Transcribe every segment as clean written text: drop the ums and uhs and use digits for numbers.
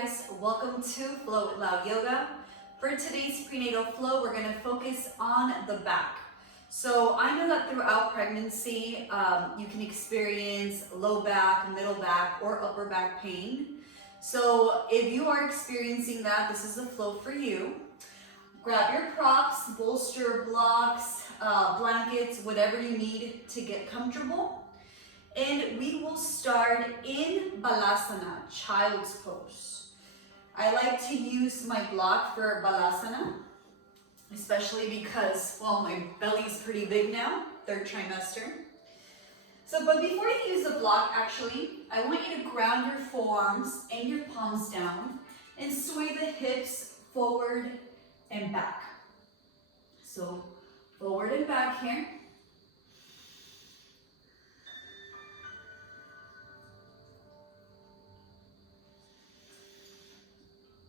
guys, welcome to FLOW.WITH.LAU Yoga. For today's prenatal flow, we're going to focus on the back. So I know that throughout pregnancy, you can experience low back, middle back, or upper back pain. So if you are experiencing that, this is a flow for you. Grab your props, bolster, blocks, blankets, whatever you need to get comfortable. And we will start in Balasana, child's pose. I like to use my block for Balasana, especially because, well, my belly's pretty big now, third trimester. But before you use the block, actually, I want you to ground your forearms and your palms down and sway the hips forward and back. So forward and back here.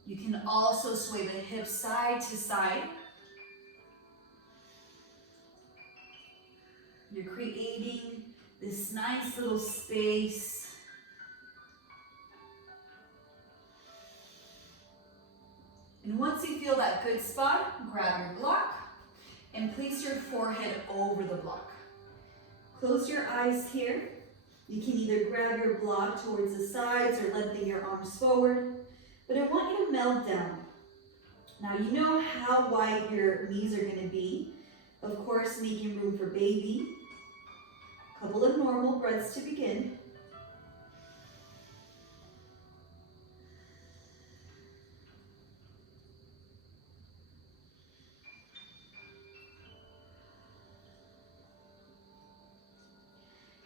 You can also sway the hips side to side. You're creating this nice little space. And once you feel that good spot, grab your block and place your forehead over the block. Close your eyes here. You can either grab your block towards the sides or lengthen your arms forward. But I want you to melt down. Now you know how wide your knees are going to be. Of course, making room for baby. A couple of normal breaths to begin.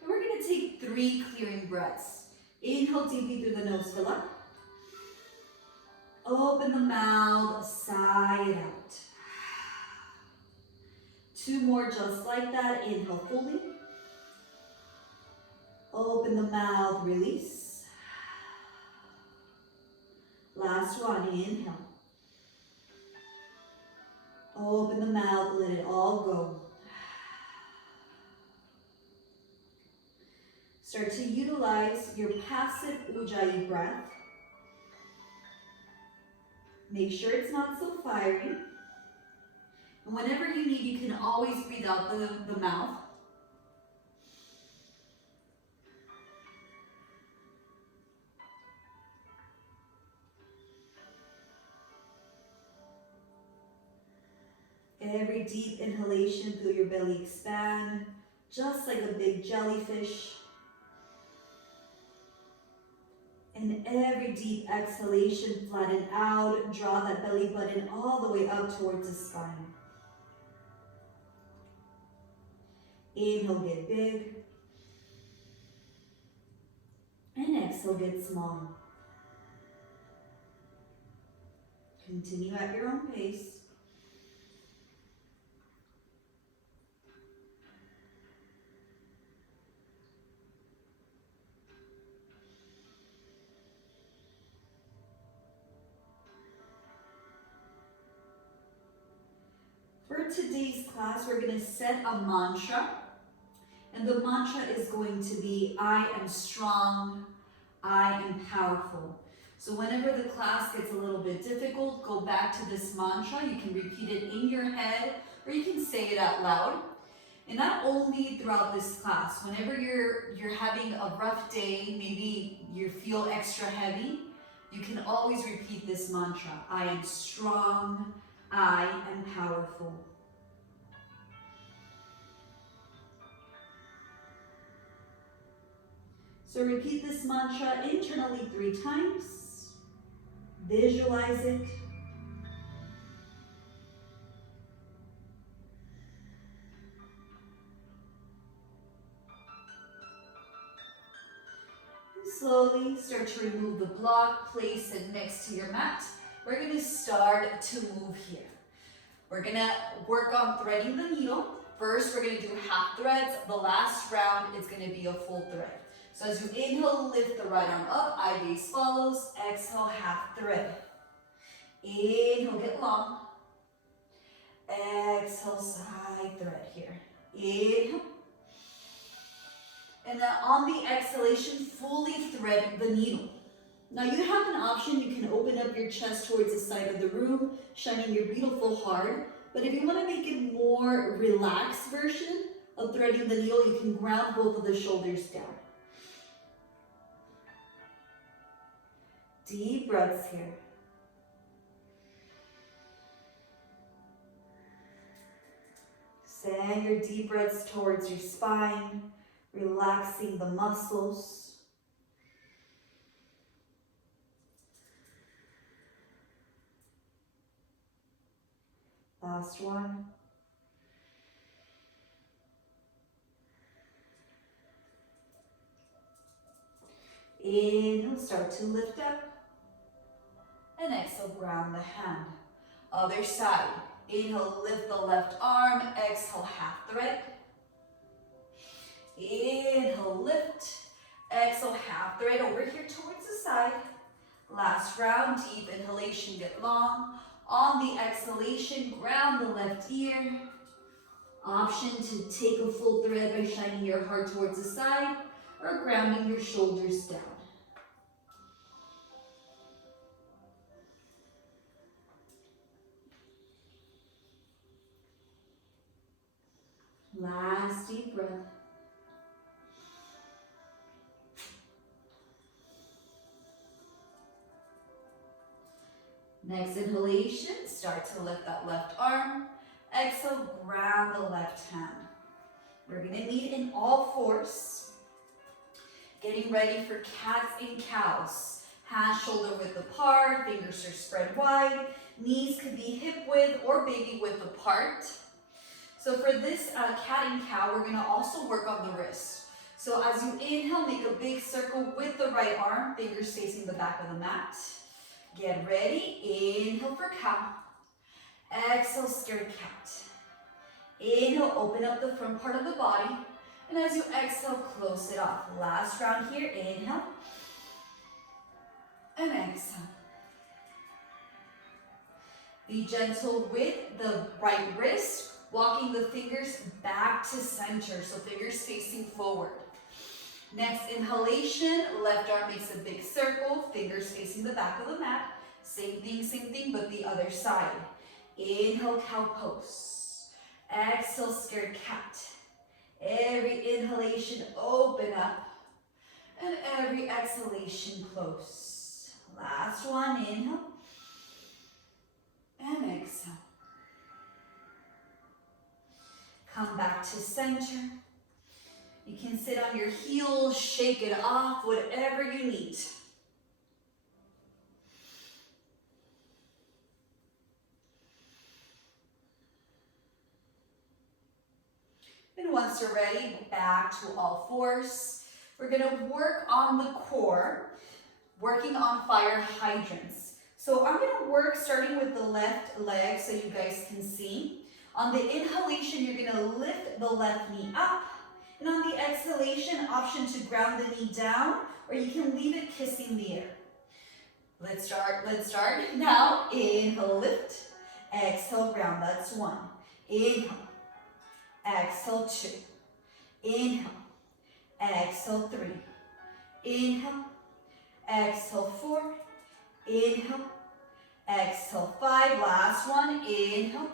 And we're going to take 3 clearing breaths. Inhale deeply through the nose, fill up. Open the mouth, sigh it out. 2 more just like that. Inhale fully. Open the mouth, release. Last one, inhale. Open the mouth, let it all go. Start to utilize your passive Ujjayi breath. Make sure it's not so fiery. And whenever you need, you can always breathe out the mouth. Every deep inhalation, feel your belly expand, just like a big jellyfish. And every deep exhalation, flatten out, draw that belly button all the way up towards the spine. Inhale, get big. And exhale, get small. Continue at your own pace. For today's class, we're going to set a mantra. And the mantra is going to be, I am strong, I am powerful. So whenever the class gets a little bit difficult, go back to this mantra. You can repeat it in your head, or you can say it out loud. And not only throughout this class, whenever you're having a rough day, maybe you feel extra heavy, you can always repeat this mantra. I am strong, I am powerful. So repeat this mantra internally 3 times. Visualize it. And slowly start to remove the block, place it next to your mat. We're going to start to move here. We're going to work on threading the needle. First, we're going to do half threads. The last round is going to be a full thread. So as you inhale, lift the right arm up, eye gaze follows. Exhale, half thread. Inhale, get long. Exhale, side thread here. Inhale. And then on the exhalation, fully thread the needle. Now you have an option, you can open up your chest towards the side of the room, shining your beautiful heart. But if you want to make it more relaxed version of threading the needle, you can ground both of the shoulders down. Deep breaths here. Send your deep breaths towards your spine, relaxing the muscles. Last one. Inhale, start to lift up. And exhale, ground the hand. Other side. Inhale, lift the left arm. Exhale, half thread. Inhale, lift. Exhale, half thread over here towards the side. Last round, deep inhalation, get long. On the exhalation, ground the left ear. Option to take a full thread by shining your heart towards the side or grounding your shoulders down. Last deep breath. Next inhalation, start to lift that left arm. Exhale, ground the left hand. We're gonna meet in all fours. Getting ready for cats and cows. Hands shoulder width apart, fingers are spread wide. Knees could be hip width or baby width apart. So for this cat and cow, we're gonna also work on the wrist. So as you inhale, make a big circle with the right arm, fingers facing the back of the mat. Get ready, inhale for cow. Exhale, scared cat. Inhale, open up the front part of the body. And as you exhale, close it off. Last round here, inhale. And exhale. Be gentle with the right wrist, walking the fingers back to center, so fingers facing forward. Next inhalation, left arm makes a big circle, fingers facing the back of the mat. Same thing, but the other side. Inhale, cow pose. Exhale, scared cat. Every inhalation, open up. And every exhalation, close. Last one, inhale. And exhale. Come back to center. You can sit on your heels, shake it off, whatever you need. And once you're ready, back to all fours. We're gonna work on the core, working on fire hydrants. So I'm gonna work starting with the left leg so you guys can see. On the inhalation, you're gonna lift the left knee up. And on the exhalation, option to ground the knee down, or you can leave it kissing the air. Let's start. Now, inhale, lift. Exhale, ground, that's one. Inhale. Exhale, two. Inhale. Exhale, three. Inhale. Exhale, four. Inhale. Exhale, five. Last one. Inhale.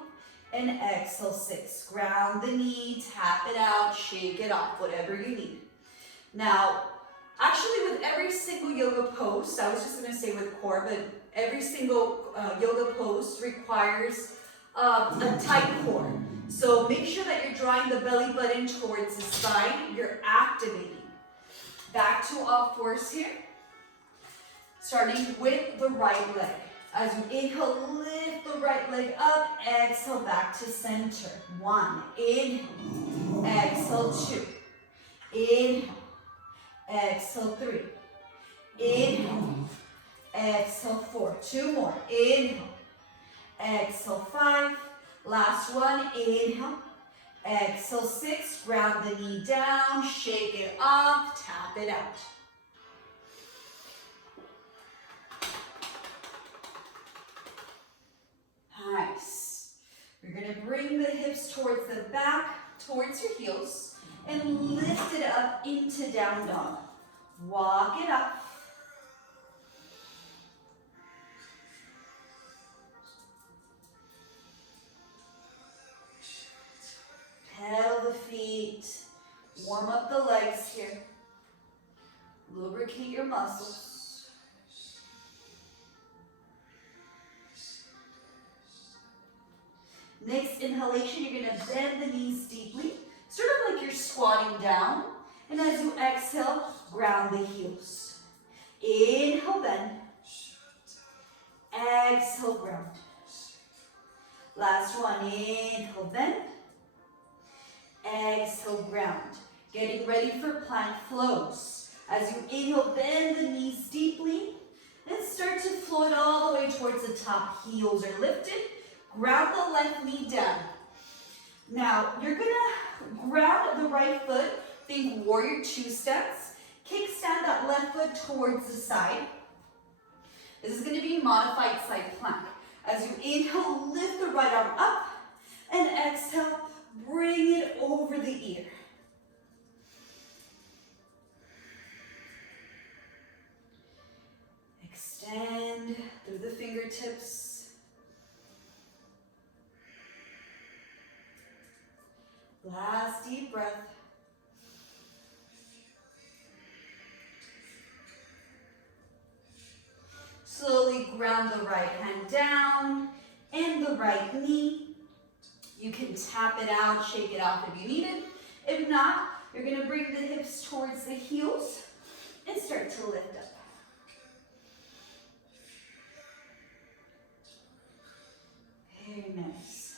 And exhale, six. Ground the knee, tap it out, shake it off, whatever you need. Now, actually with every single yoga pose, I was just gonna say with core, but every single yoga pose requires a tight core. So make sure that you're drawing the belly button towards the spine, you're activating. Back to all fours here. Starting with the right leg. As you inhale, lift the right leg up, exhale back to center. One, inhale, exhale, two. Inhale, exhale, three. Inhale, exhale, four. Two more. Inhale, exhale, five. Last one, inhale, exhale, six. Ground the knee down, shake it off, tap it out. Nice. You're going to bring the hips towards the back, towards your heels, and lift it up into down dog. Walk it up. lubricate your muscles. Next inhalation, you're going to bend the knees deeply, sort of like you're squatting down. And as you exhale, ground the heels. Inhale, bend. Exhale, ground. Last one, inhale, bend. Exhale, ground. Getting ready for plank flows. As you inhale, bend the knees deeply and start to float all the way towards the top. Heels are lifted. Ground the left knee down. Now, you're gonna ground the right foot. Think warrior two stance. Kickstand that left foot towards the side. This is gonna be modified side plank. As you inhale, lift the right arm up, and exhale, bring it over the ear. Extend through the fingertips. Last deep breath. Slowly ground the right hand down and the right knee. You can tap it out, shake it off if you need it. If not, you're going to bring the hips towards the heels and start to lift up. Very nice.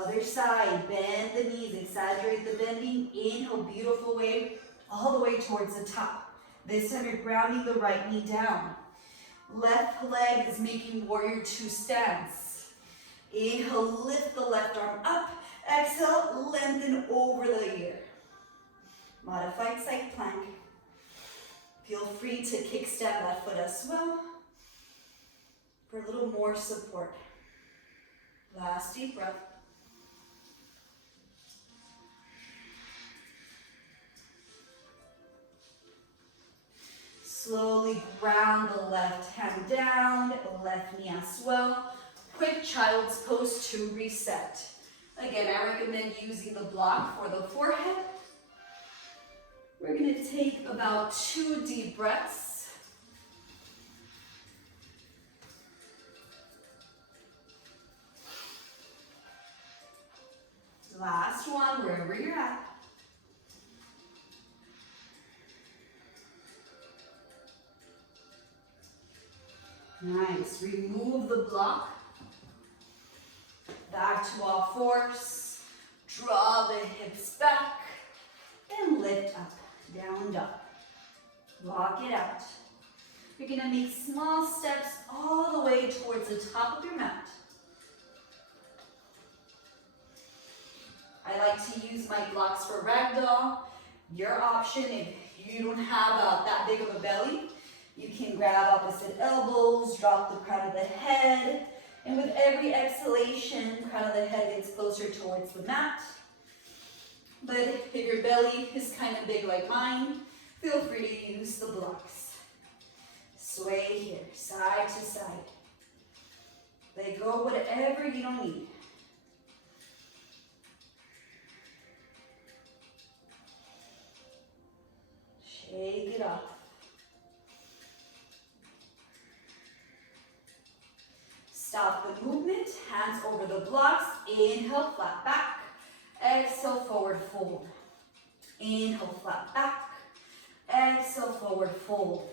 Other side, bend the knees, exaggerate the bending. Inhale, beautiful wave, all the way towards the top. This time you're grounding the right knee down. Left leg is making warrior two stance. Inhale, lift the left arm up. Exhale, lengthen over the ear. Modified side plank. Feel free to kickstand that foot as well for a little more support. Last deep breath. Slowly ground the left hand down, left knee as well. Quick child's pose to reset. Again, I recommend using the block for the forehead. We're going to take about 2 deep breaths. Last one, wherever you're at. Nice. Remove the block. Back to all fours. Draw the hips back. And lift up. Down, dog. Walk it out. You're going to make small steps all the way towards the top of your mat. I like to use my blocks for ragdoll. Your option, if you don't have that big of a belly, you can grab opposite elbows, drop the crown of the head, and with every exhalation, crown of the head gets closer towards the mat. But if your belly is kind of big like mine, feel free to use the blocks. Sway here, side to side. Let go whatever you don't need. Shake it off. Stop the movement, hands over the blocks. Inhale, flat back. Exhale, forward fold. Inhale, flat back. Exhale, forward fold.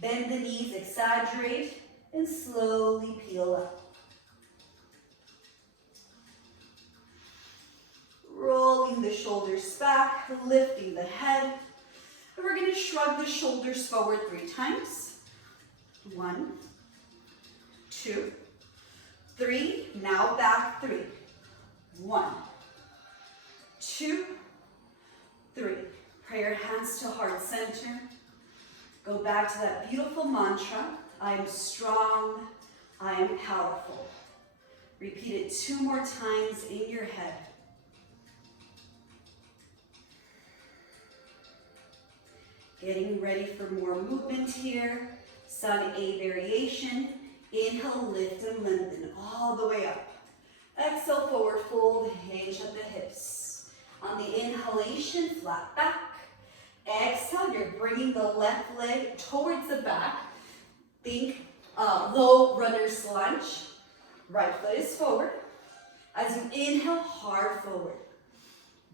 Bend the knees, exaggerate, and slowly peel up. Rolling the shoulders back, lifting the head. And we're going to shrug the shoulders forward 3 times. 1, 2, 3. Now back 3. 1, 2, 3. Pray your hands to heart center. Go back to that beautiful mantra. I am strong. I am powerful. Repeat it 2 more times in your head. Getting ready for more movement here. Sun A variation. Inhale, lift and lengthen all the way up. Exhale, forward fold, hinge at the hips. On the inhalation, flat back. Exhale, you're bringing the left leg towards the back. Think low runner's lunge. Right foot is forward. As you inhale, hard forward.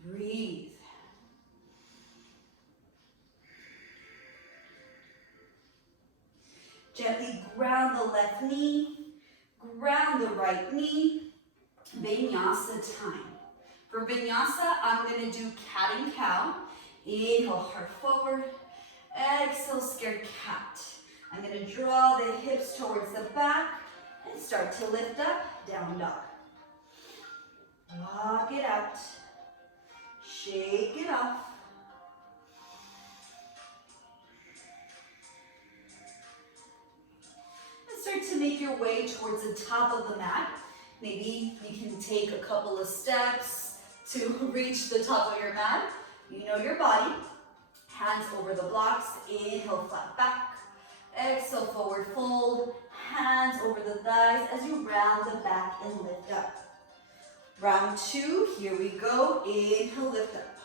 Breathe. Gently ground the left knee, ground the right knee. Vinyasa time. For Vinyasa, I'm going to do cat and cow. Inhale, heart forward. Exhale, scared cat. I'm going to draw the hips towards the back and start to lift up, down dog. Walk it out. Shake it off. And start to make your way towards the top of the mat. Maybe you can take a couple of steps to reach the top of your mat. You know your body. Hands over the blocks. Inhale, flat back. Exhale, forward fold. Hands over the thighs as you round the back and lift up. Round 2, here we go. Inhale, lift up.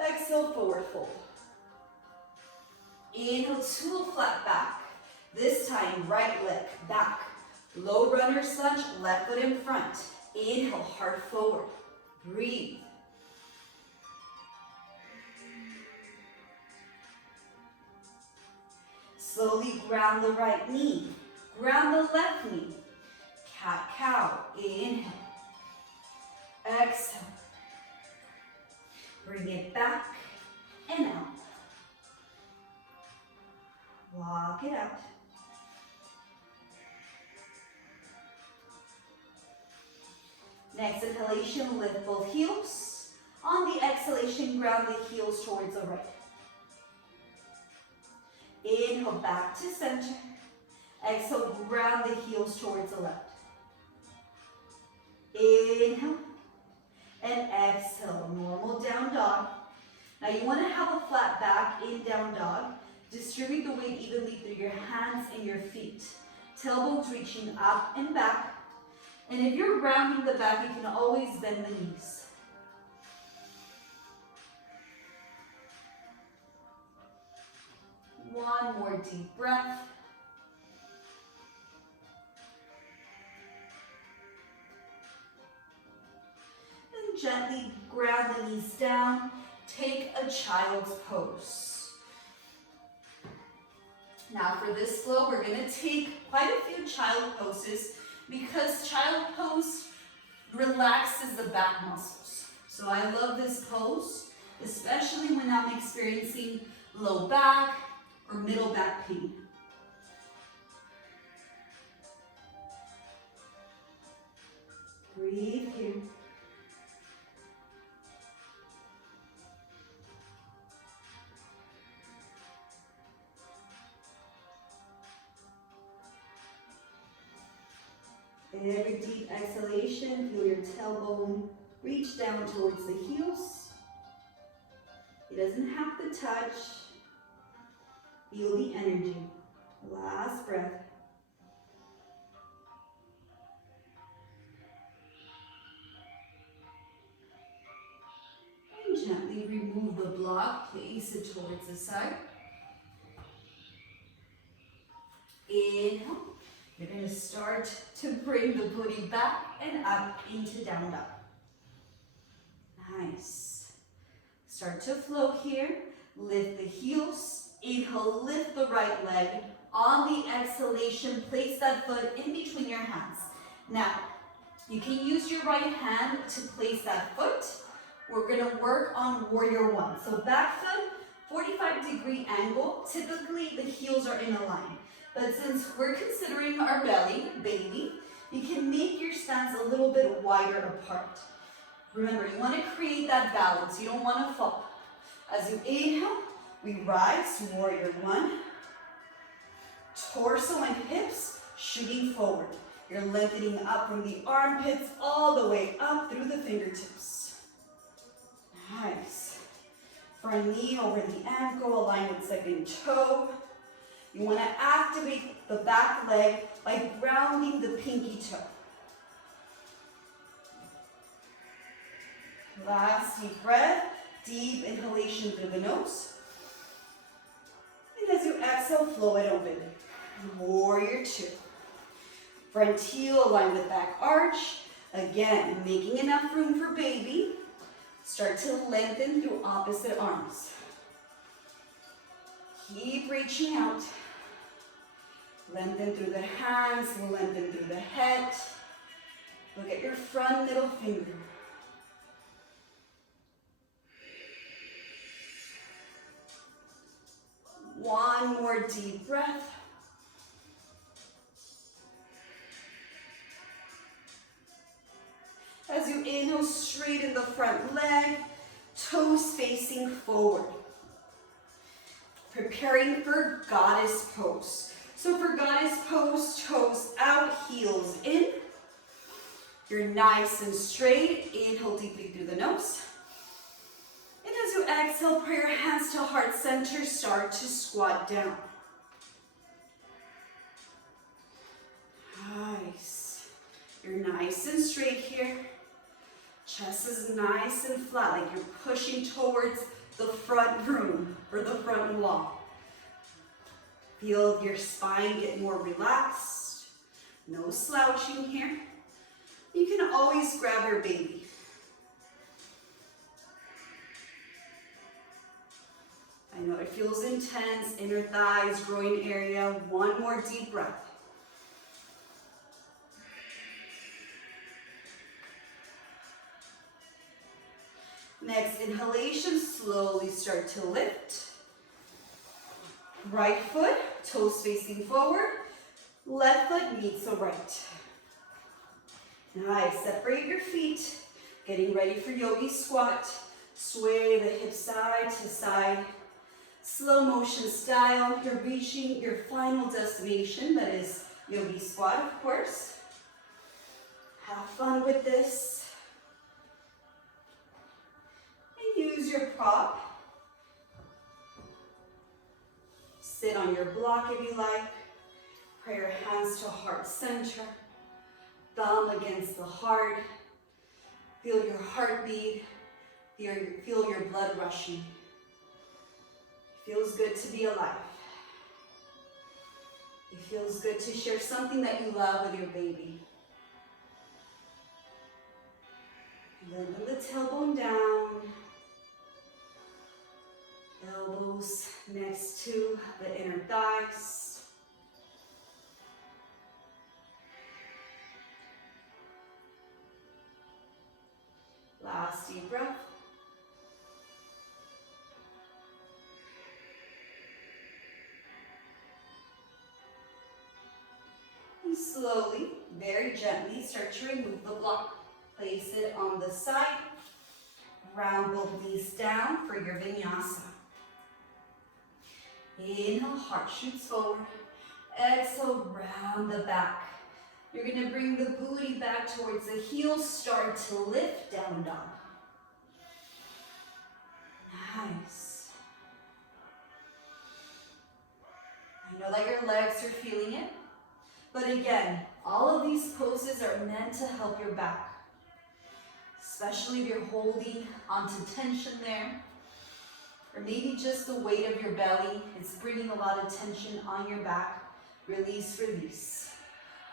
Exhale, forward fold. Inhale to a flat back. This time, right leg back. Low runner's lunge, left foot in front. Inhale, heart forward. Breathe. Slowly ground the right knee. Ground the left knee. Cat cow. Inhale. Exhale. Bring it back and out. Walk it out. Next exhalation, lift both heels. On the exhalation, ground the heels towards the right. Inhale, back to center. Exhale, ground the heels towards the left. Inhale and exhale, normal down dog. Now you want to have a flat back in down dog. Distribute the weight evenly through your hands and your feet. Tailbones reaching up and back. And if you're rounding the back, you can always bend the knees. One more deep breath. And gently ground the knees down. Take a child's pose. Now for this flow, we're going to take quite a few child poses because child pose relaxes the back muscles. So I love this pose, especially when I'm experiencing low back or middle back pain. Breathe here. Every deep exhalation, feel your tailbone reach down towards the heels. It doesn't have to touch. Feel the energy. Last breath. And gently remove the block, place it towards the side. Inhale. You're going to start to bring the booty back and up into down dog. Nice. Start to flow here. Lift the heels. Inhale, lift the right leg. On the exhalation, place that foot in between your hands. Now, you can use your right hand to place that foot. We're going to work on warrior one. So back foot, 45-degree angle. Typically, the heels are in a line. But since we're considering our belly, baby, you can make your stance a little bit wider apart. Remember, you want to create that balance. You don't want to fall. As you inhale, we rise, warrior one. Torso and hips shooting forward. You're lengthening up from the armpits all the way up through the fingertips. Nice. Front knee over the ankle, align with second toe. You want to activate the back leg by grounding the pinky toe. Last deep breath. Deep inhalation through the nose. And as you exhale, flow it open. Warrior two. Front heel aligned with back arch. Again, making enough room for baby. Start to lengthen through opposite arms. Keep reaching out. Lengthen through the hands, lengthen through the head. Look at your front middle finger. One more deep breath. As you inhale, straighten the front leg, toes facing forward. Preparing for goddess pose. So for goddess pose, toes out, heels in. You're nice and straight. Inhale deeply through the nose. And as you exhale, put your hands to heart center, start to squat down. Nice. You're nice and straight here. Chest is nice and flat, like you're pushing towards the front room or the front wall. Feel your spine get more relaxed. No slouching here. You can always grab your baby. I know it feels intense, inner thighs, groin area. One more deep breath. Next inhalation, slowly start to lift. Right foot, toes facing forward. Left foot meets the right. Nice, separate your feet. Getting ready for yogi squat. Sway the hips side to side. Slow motion style. You're reaching your final destination, that is yogi squat, of course. Have fun with this. Use your prop. Sit on your block if you like. Put your hands to heart center. Thumb against the heart. Feel your heartbeat. Feel your blood rushing. Feels good to be alive. It feels good to share something that you love with your baby. Lengthen the tailbone down. Elbows next to the inner thighs. Last deep breath. And slowly, very gently, start to remove the block. Place it on the side. Round both knees down for your vinyasa. Inhale, heart shoots forward. Exhale, round the back. You're going to bring the booty back towards the heels. Start to lift, down dog. Nice. I know that your legs are feeling it. But again, all of these poses are meant to help your back. Especially if you're holding onto tension there. Or maybe just the weight of your belly is bringing a lot of tension on your back. Release, release.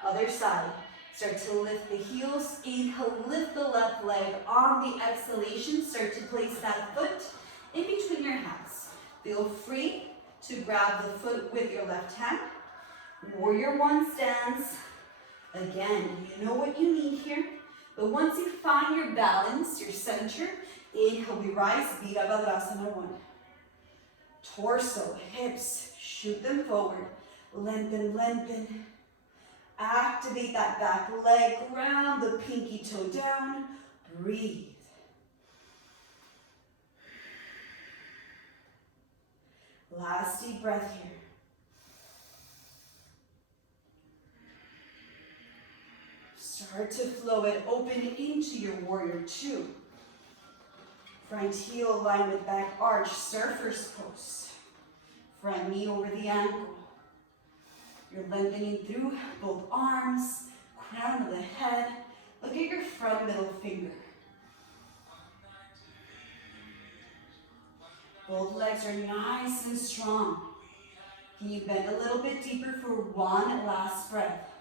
Other side. Start to lift the heels. Inhale, lift the left leg. On the exhalation, start to place that foot in between your hands. Feel free to grab the foot with your left hand. Warrior one stance. Again, you know what you need here. But once you find your balance, your center, inhale, we rise, Virabhadrasana 1. Torso, hips, shoot them forward. Lengthen, lengthen. Activate that back leg, ground the pinky toe down. Breathe. Last deep breath here. Start to flow it open into your warrior two. Front heel aligned with back arch, surfer's pose. Front knee over the ankle. You're lengthening through both arms, crown of the head. Look at your front middle finger. Both legs are nice and strong. Can you bend a little bit deeper for one last breath?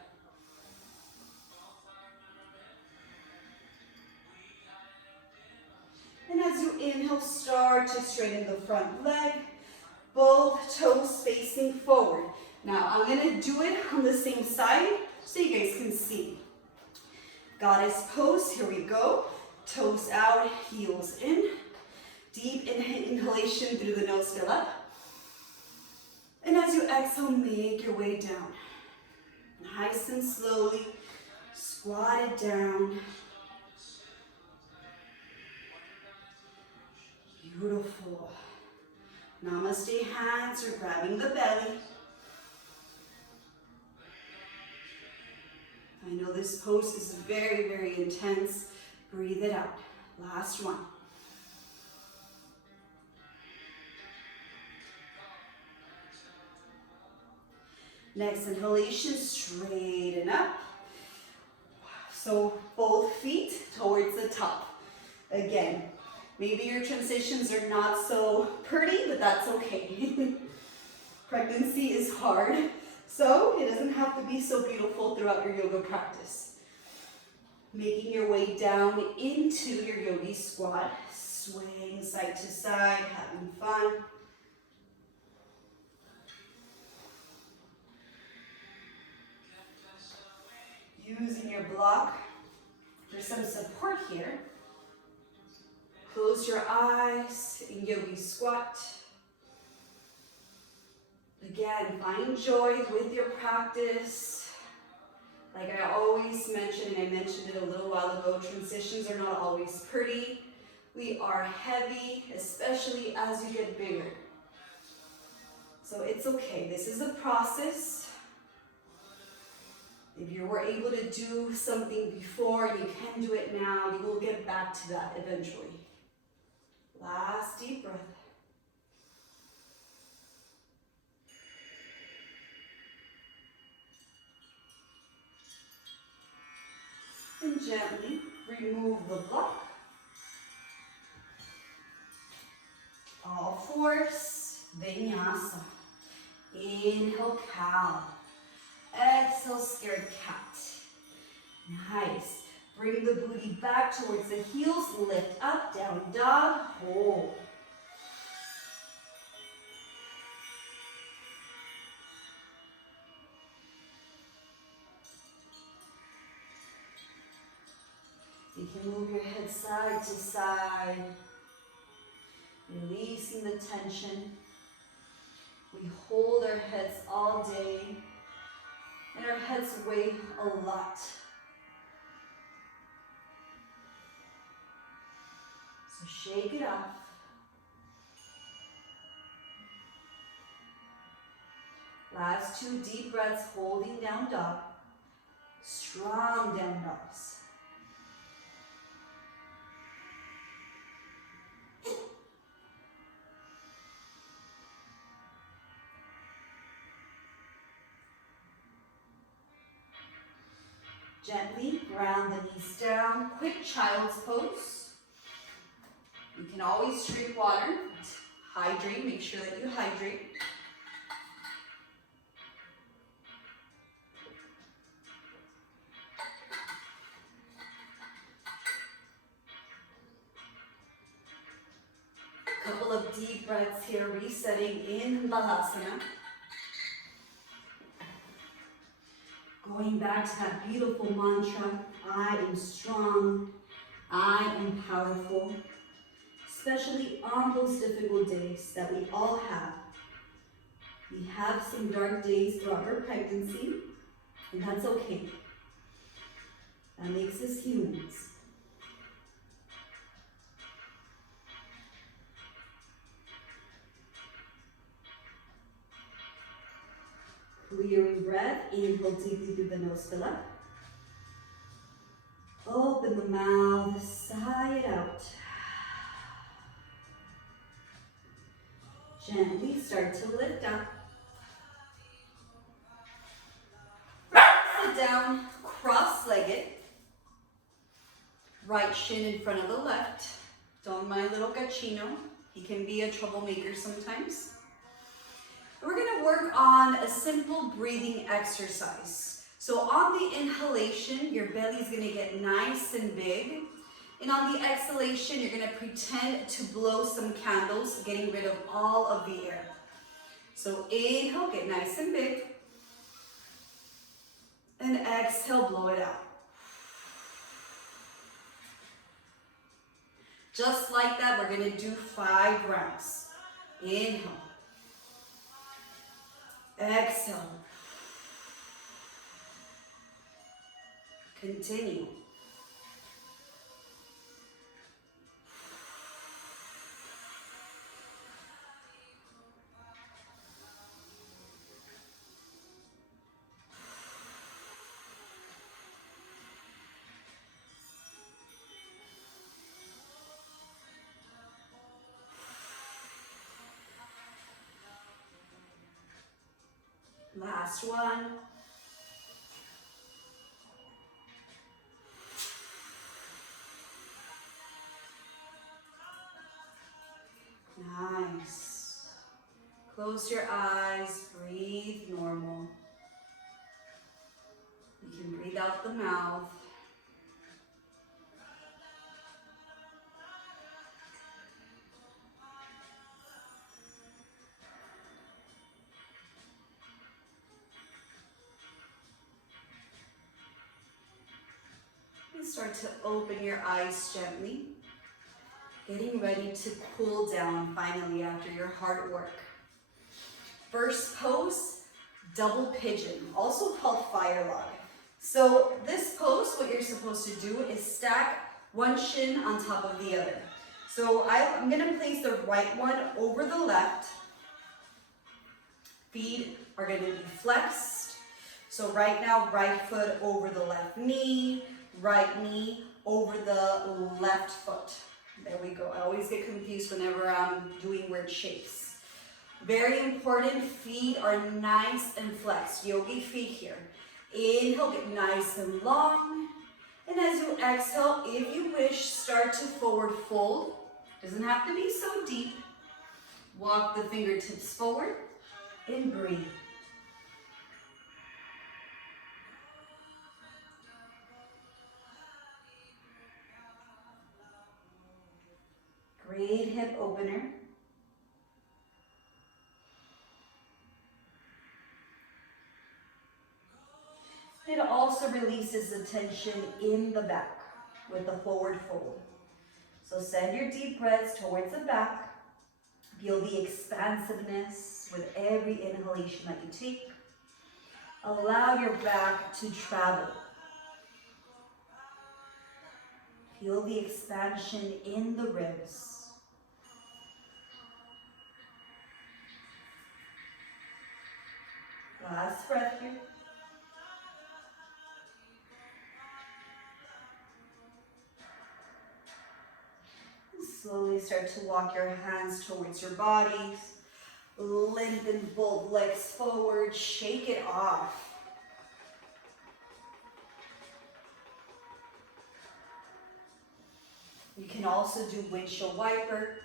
And as you inhale, start to straighten the front leg, both toes facing forward. Now I'm gonna do it on the same side so you guys can see. Goddess pose, here we go. Toes out, heels in. Deep inhalation through the nose, fill up. And as you exhale, make your way down. Nice and slowly, squat it down. Beautiful. Namaste hands are grabbing the belly. I know this pose is very, very intense. Breathe it out. Last one. Next inhalation, straighten up. So both feet towards the top. Again, maybe your transitions are not so pretty, but that's okay. Pregnancy is hard, so it doesn't have to be so beautiful throughout your yoga practice. Making your way down into your yogi squat, swaying side to side, having fun. Using your block for some support here. Close your eyes in yogi squat. Again, find joy with your practice. Like I always mention, and I mentioned it a little while ago, transitions are not always pretty. We are heavy, especially as you get bigger. So it's okay, this is a process. If you were able to do something before, you can do it now. You will get back to that eventually. Last deep breath. And gently remove the block. All fours, vinyasa. Inhale, cow. Exhale, scared cat. Nice. Bring the booty back towards the heels. Lift up, down dog, hold. You can move your head side to side, releasing the tension. We hold our heads all day, and our heads weigh a lot. So shake it off. Last two deep breaths, holding down dog. Strong down dogs. Gently ground the knees down. Quick child's pose. You can always drink water. Hydrate, make sure that you hydrate. Couple of deep breaths here, resetting in Balasana. Going back to that beautiful mantra, I am strong, I am powerful, especially on those difficult days that we all have. We have some dark days throughout our pregnancy, and that's okay. That makes us humans. Clearing breath, inhale deeply through the nose, fill up. Open the mouth, sigh it out. Gently start to lift up. Sit down, cross-legged. Right shin in front of the left. Don't mind little gachino. He can be a troublemaker sometimes. We're gonna work on a simple breathing exercise. So on the inhalation, your belly is gonna get nice and big. And on the exhalation, you're gonna pretend to blow some candles, getting rid of all of the air. So inhale, get nice and big. And exhale, blow it out. Just like that, we're gonna do 5 rounds. Inhale. Exhale. Continue. Last one. Nice. Close your eyes, breathe normal. You can breathe out the mouth. And start to open your eyes gently. Getting ready to cool down finally after your hard work. First pose, double pigeon, also called fire log. So this pose, what you're supposed to do is stack one shin on top of the other. So I'm gonna place the right one over the left. Feet are gonna be flexed. So right now, right foot over the left knee over the left foot. There we go. I always get confused whenever I'm doing weird shapes. Very important, feet are nice and flexed. Yogi feet here. Inhale, get nice and long. And as you exhale, if you wish, start to forward fold. Doesn't have to be so deep. Walk the fingertips forward and breathe. Great hip opener. It also releases the tension in the back with the forward fold. So send your deep breaths towards the back. Feel the expansiveness with every inhalation that you take. Allow your back to travel. Feel the expansion in the ribs. Last breath here. Slowly start to walk your hands towards your bodies. Lengthen both legs forward. Shake it off. You can also do windshield wiper.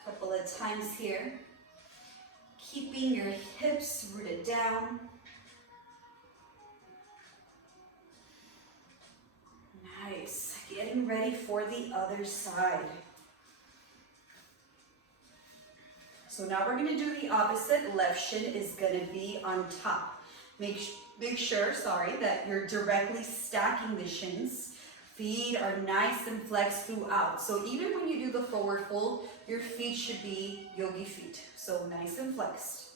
A couple of times here. Keeping your hips rooted down. Nice. Getting ready for the other side. So now we're going to do the opposite. Left shin is going to be on top. Make sure, that you're directly stacking the shins. Feet are nice and flexed throughout. So even when you do the forward fold, your feet should be yogi feet. So nice and flexed.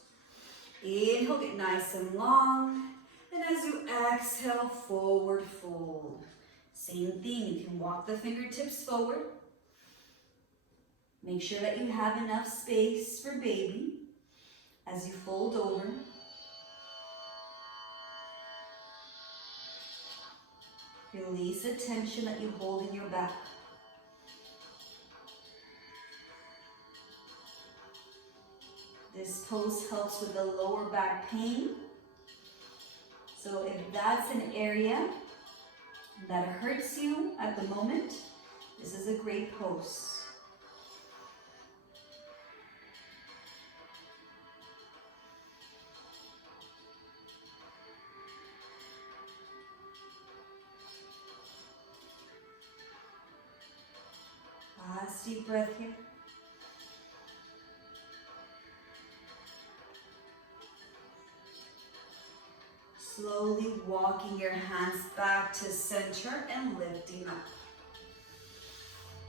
Inhale, get nice and long. And as you exhale, forward fold. Same thing, you can walk the fingertips forward. Make sure that you have enough space for baby as you fold over. Release the tension that you hold in your back. This pose helps with the lower back pain. So if that's an area that hurts you at the moment, This is a great pose. Last deep breath here. Slowly walking your hands back to center and lifting up.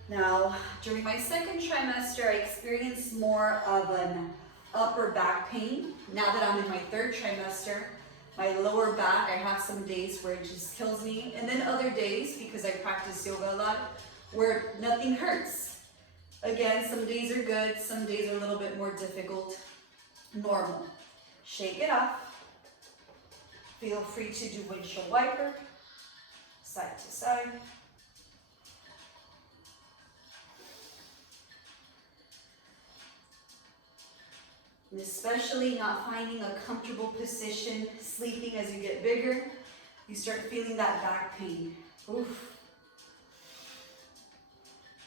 Now, during my second trimester, I experienced more of an upper back pain. Now that I'm in my third trimester, my lower back, I have some days where it just kills me. And then other days, because I practice yoga a lot, where nothing hurts. Again, some days are good, some days are a little bit more difficult. Normal. Shake it off. Feel free to do windshield wiper, side to side. And especially not finding a comfortable position, sleeping as you get bigger, you start feeling that back pain. Oof.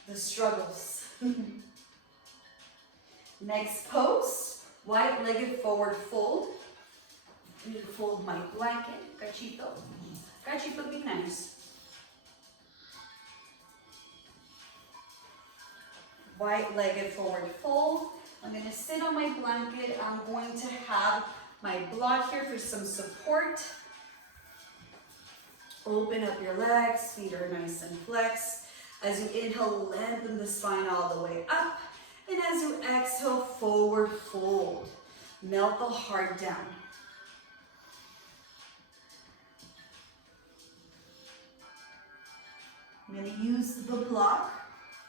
The struggles. Next pose, wide-legged forward fold. I'm going to fold my blanket, cachito. Cachito be nice. Wide-legged forward fold. I'm going to sit on my blanket. I'm going to have my block here for some support. Open up your legs, feet are nice and flexed. As you inhale, lengthen the spine all the way up. And as you exhale, forward fold. Melt the heart down. I'm going to use the block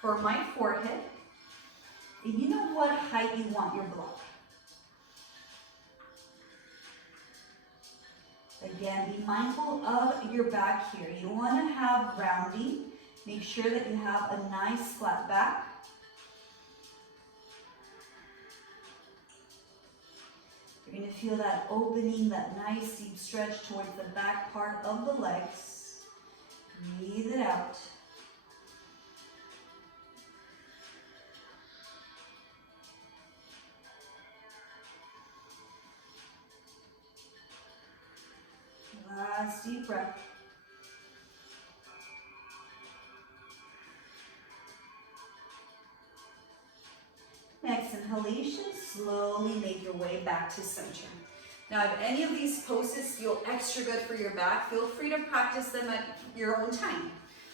for my forehead. And you know what height you want your block. Again, be mindful of your back here. You don't want to have rounding. Make sure that you have a nice flat back. You're going to feel that opening, that nice deep stretch towards the back part of the legs. Breathe it out. Last deep breath. Next inhalation, slowly make your way back to center. Now, if any of these poses feel extra good for your back, feel free to practice them at your own time.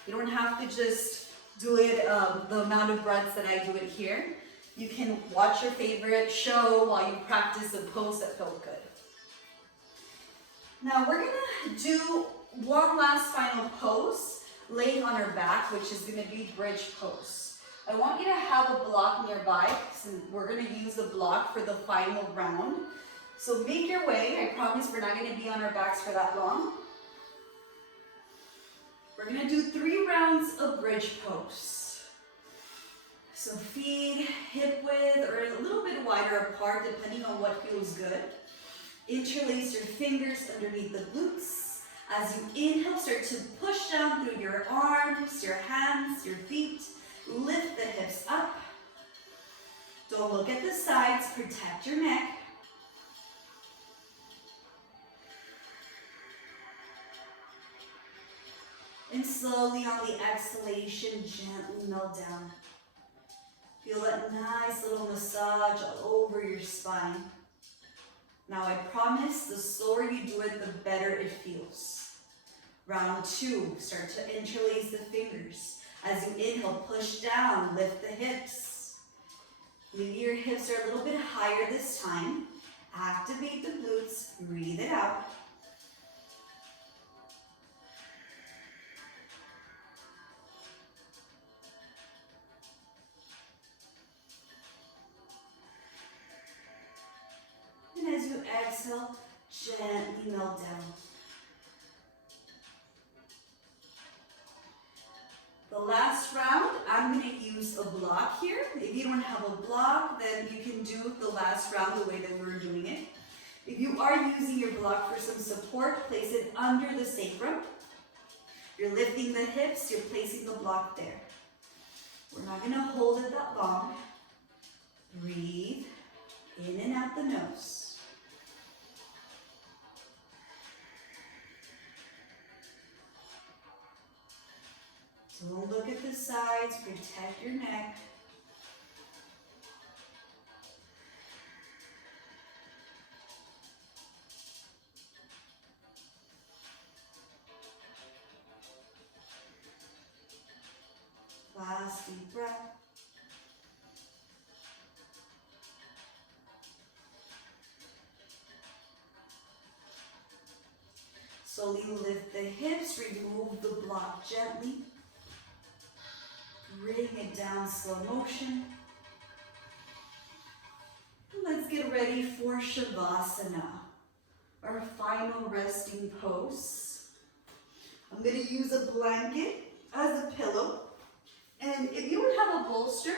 You don't have to just do it the amount of breaths that I do it here. You can watch your favorite show while you practice a pose that felt good. Now, we're going to do one last final pose, laying on our back, which is going to be bridge pose. I want you to have a block nearby, so we're going to use the block for the final round. So make your way. I promise we're not going to be on our backs for that long. We're going to do 3 rounds of bridge pose. So feet hip width or a little bit wider apart depending on what feels good. Interlace your fingers underneath the glutes. As you inhale, start to push down through your arms, your hands, your feet. Lift the hips up. Don't look at the sides, protect your neck. And slowly on the exhalation, gently melt down. Feel that nice little massage all over your spine. Now I promise, the slower you do it, the better it feels. Round 2, start to interlace the fingers. As you inhale, push down, lift the hips. Maybe your hips are a little bit higher this time. Activate the glutes, breathe it out. And as you exhale, gently melt down. The last round, I'm going to use a block here. If you don't have a block, then you can do the last round the way that we were doing it. If you are using your block for some support, place it under the sacrum. You're lifting the hips, you're placing the block there. We're not going to hold it that long. Breathe in and out the nose. Don't look at the sides, protect your neck. Last deep breath. Slowly lift the hips, remove the block gently. Bring it down, slow motion. Let's get ready for Shavasana, our final resting pose. I'm going to use a blanket as a pillow. And if you don't have a bolster,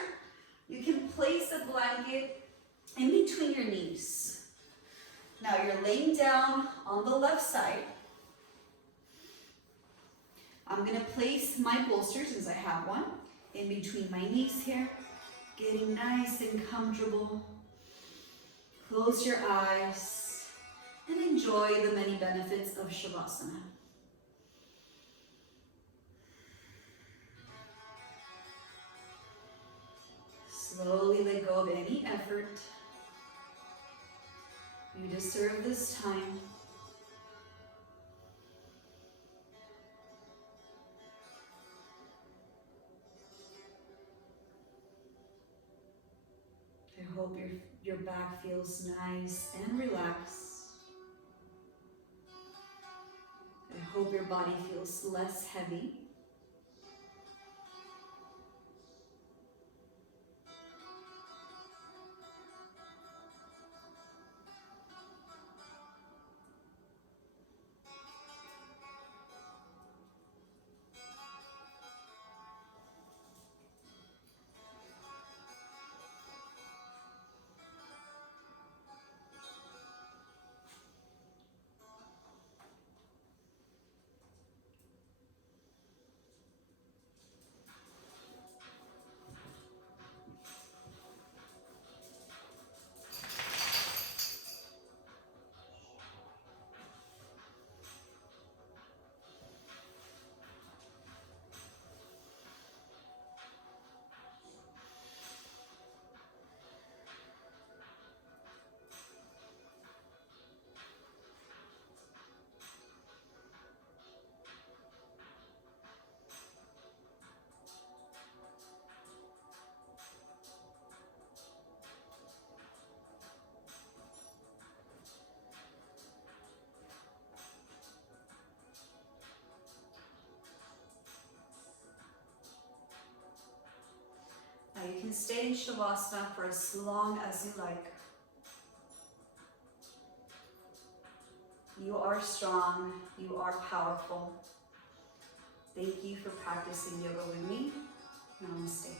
you can place a blanket in between your knees. Now you're laying down on the left side. I'm going to place my bolster, since I have one, in between my knees here, getting nice and comfortable. Close your eyes and enjoy the many benefits of Shavasana. Slowly let go of any effort. You deserve this time. I hope your back feels nice and relaxed. I hope your body feels less heavy. Now you can stay in Shavasana for as long as you like. You are strong, you are powerful. Thank you for practicing yoga with me. Namaste.